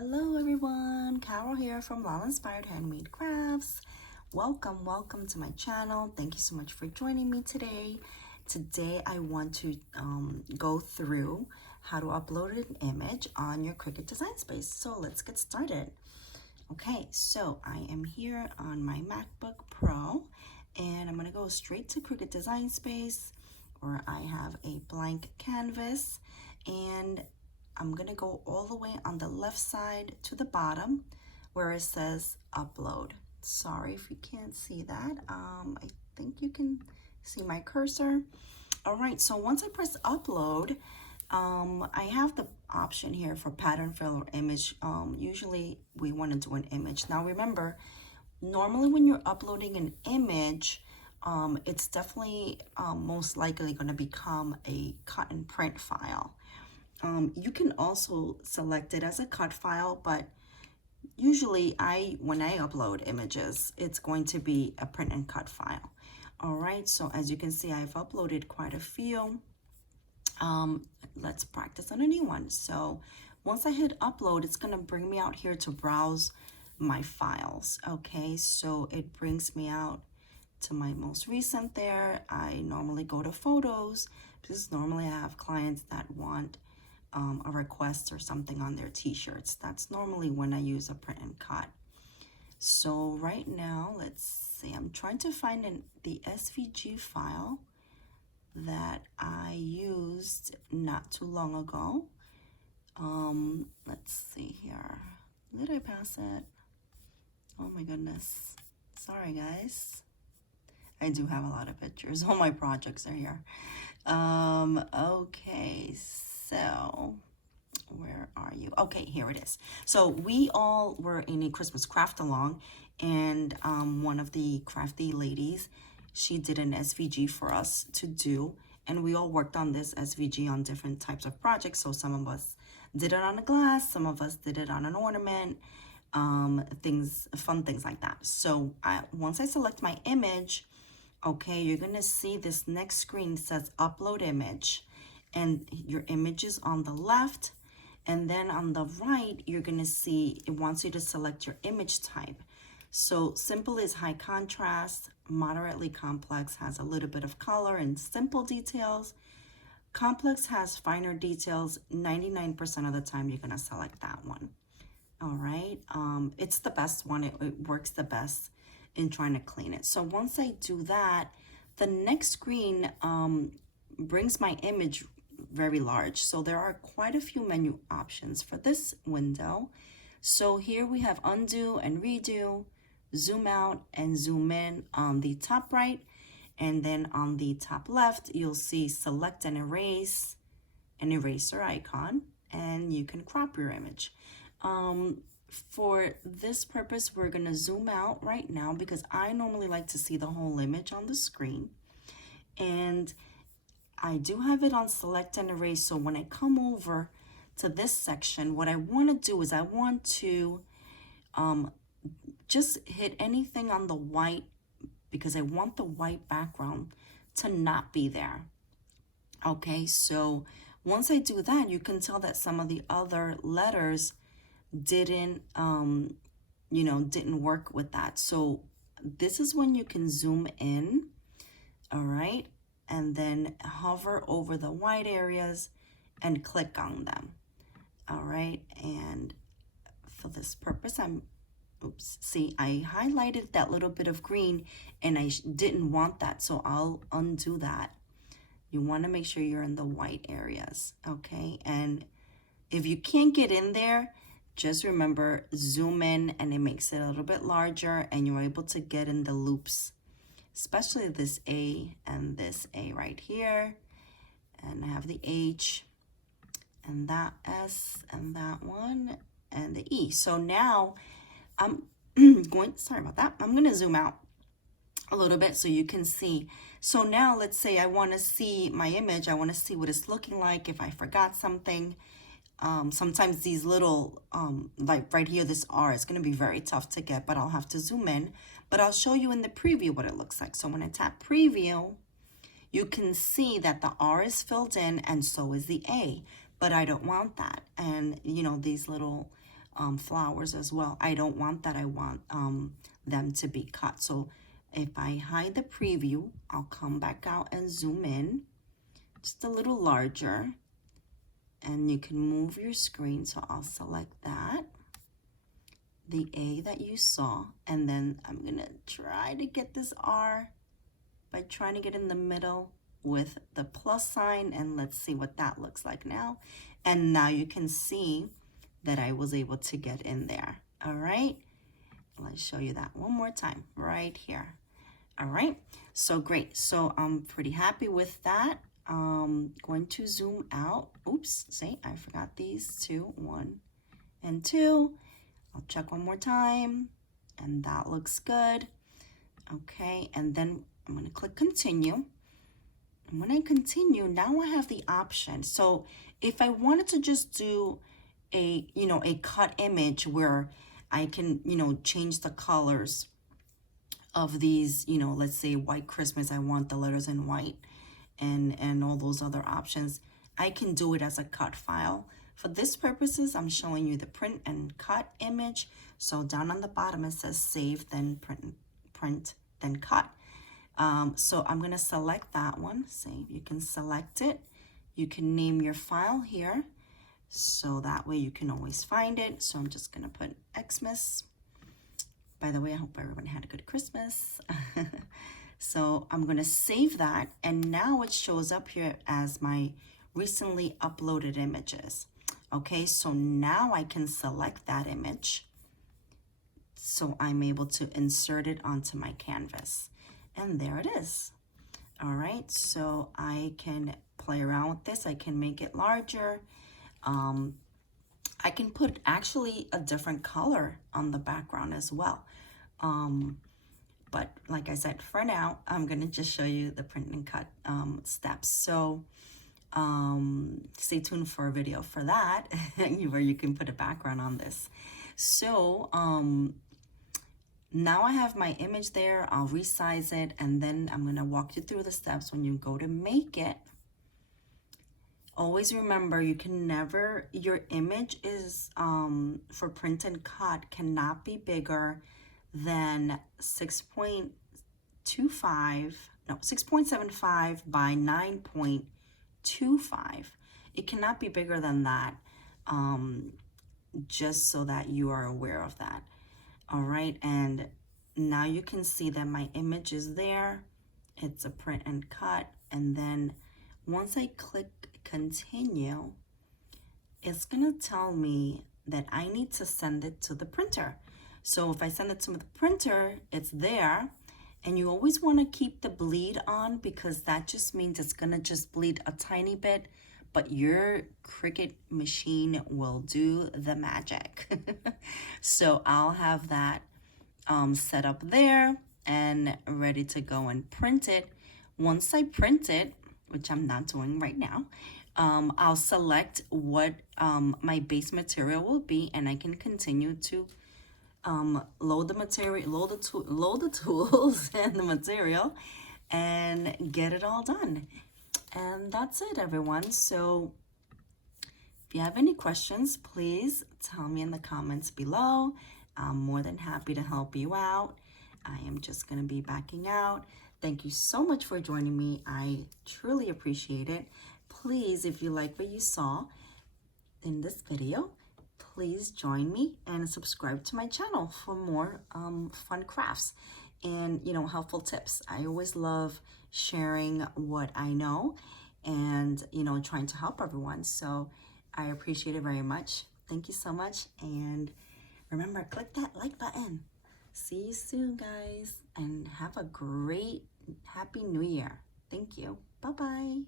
Hello everyone, Carol here from Lalainspired Crafts. Welcome to my channel. Thank you so much for joining me today. Today I want to go through how to upload an image on your Cricut design space. So let's get started. Okay, so I am here on my MacBook Pro and I'm gonna go straight to Cricut design space where I have a blank canvas, and I'm gonna go all the way on the left side to the bottom where it says upload. Sorry if you can't see that. I think you can see my cursor. All right, so once I press upload, I have the option here for pattern fill or image. Usually we want to do an image. Now remember, normally when you're uploading an image, it's definitely most likely going to become a cut and print file. You can also select it as a cut file, but usually when I upload images, it's going to be a print and cut file. All right, so as you can see, I've uploaded quite a few. Let's practice on a new one. So once I hit upload, it's going to bring me out here to browse my files. Okay, so it brings me out to my most recent there. I normally go to photos because normally I have clients that want a request or something on their t-shirts. That's normally when I use a print and cut. So right now, let's see, I'm trying to find the SVG file that I used not too long ago. Let's see here. Did I pass it? Oh my goodness. Sorry guys. I do have a lot of pictures. All my projects are here. Okay, so where are you? Okay, here it is. So we all were in a Christmas craft along, and one of the crafty ladies, she did an SVG for us to do, and we all worked on this SVG on different types of projects. So some of us did it on a glass, some of us did it on an ornament, fun things like that. So once I select my image, okay, you're gonna see this next screen says upload image, and your image is on the left, and then on the right you're gonna see it wants you to select your image type. So simple is high contrast, moderately complex has a little bit of color and simple details, complex has finer details. 99% of the time you're gonna select that one. All right, it's the best one. It works the best in trying to clean it. So once I do that, the next screen brings my image very large. So there are quite a few menu options for this window. So here we have undo and redo, zoom out and zoom in on the top right. And then on the top left, you'll see select and erase, an eraser icon, and you can crop your image. For this purpose, we're gonna zoom out right now because I normally like to see the whole image on the screen. And I do have it on select and erase. So when I come over to this section, what I wanna do is I want to just hit anything on the white because I want the white background to not be there. Okay, so once I do that, you can tell that some of the other letters didn't work with that. So this is when you can zoom in, all right, and then hover over the white areas and click on them. All right, and for this purpose, see, I highlighted that little bit of green and I didn't want that, so I'll undo that. You want to make sure you're in the white areas, okay? And if you can't get in there, just remember, zoom in and it makes it a little bit larger and you're able to get in the loops, especially this A and this A right here. And I have the H and that S and that one and the E. So now I'm sorry about that. I'm going to zoom out a little bit so you can see. So now let's say I want to see my image. I want to see what it's looking like if I forgot something. Sometimes these little, like right here, this R is going to be very tough to get, but I'll have to zoom in. But I'll show you in the preview what it looks like. So when I tap preview, you can see that the R is filled in and so is the A, but I don't want that. And, you know, these little flowers as well. I don't want that. I want them to be cut. So if I hide the preview, I'll come back out and zoom in just a little larger, and you can move your screen. So I'll select that, the A that you saw, and then I'm gonna try to get this R by trying to get in the middle with the plus sign, and let's see what that looks like now. And now you can see that I was able to get in there. All right, let's show you that one more time right here. All right, so great. So I'm pretty happy with that. Going to zoom out. Oops, see, I forgot these two, 1 and 2. I'll check one more time, and that looks good. Okay, and then I'm gonna click continue. And when I continue, now I have the option. So if I wanted to just do a, a cut image where I can, change the colors of these, let's say White Christmas, I want the letters in white, and all those other options, I can do it as a cut file. For this purposes, I'm showing you the print and cut image. So down on the bottom, it says save, then print, then cut. So I'm gonna select that one. Save, you can select it. You can name your file here, so that way you can always find it. So I'm just gonna put Xmas. By the way, I hope everyone had a good Christmas. So I'm gonna save that, and now it shows up here as my recently uploaded images. Okay, so now I can select that image. So I'm able to insert it onto my canvas. And there it is. All right, so I can play around with this. I can make it larger. I can put actually a different color on the background as well. But like I said, for now, I'm gonna just show you the print and cut steps. So stay tuned for a video for that, where you can put a background on this. So now I have my image there. I'll resize it, and then I'm gonna walk you through the steps. When you go to make it, always remember, you can never, your image is for print and cut cannot be bigger than 6.75 by 9.25. It cannot be bigger than that, just so that you are aware of that. All right, and now you can see that my image is there. It's a print and cut, and then once I click continue, it's gonna tell me that I need to send it to the printer. So if I send it to the printer, it's there, and you always want to keep the bleed on, because that just means it's gonna just bleed a tiny bit, but your Cricut machine will do the magic. So I'll have that set up there and ready to go and print it. Once I print it, which I'm not doing right now, I'll select what my base material will be, and I can continue to load the material, load the tools and the material, and get it all done. And that's it, everyone. So if you have any questions, please tell me in the comments below. I'm more than happy to help you out. I am just going to be backing out. Thank you so much for joining me. I truly appreciate it. Please, if you like what you saw in this video, please join me and subscribe to my channel for more fun crafts and, helpful tips. I always love sharing what I know and, trying to help everyone. So I appreciate it very much. Thank you so much. And remember, click that like button. See you soon, guys, and have a great, happy new year. Thank you. Bye-bye.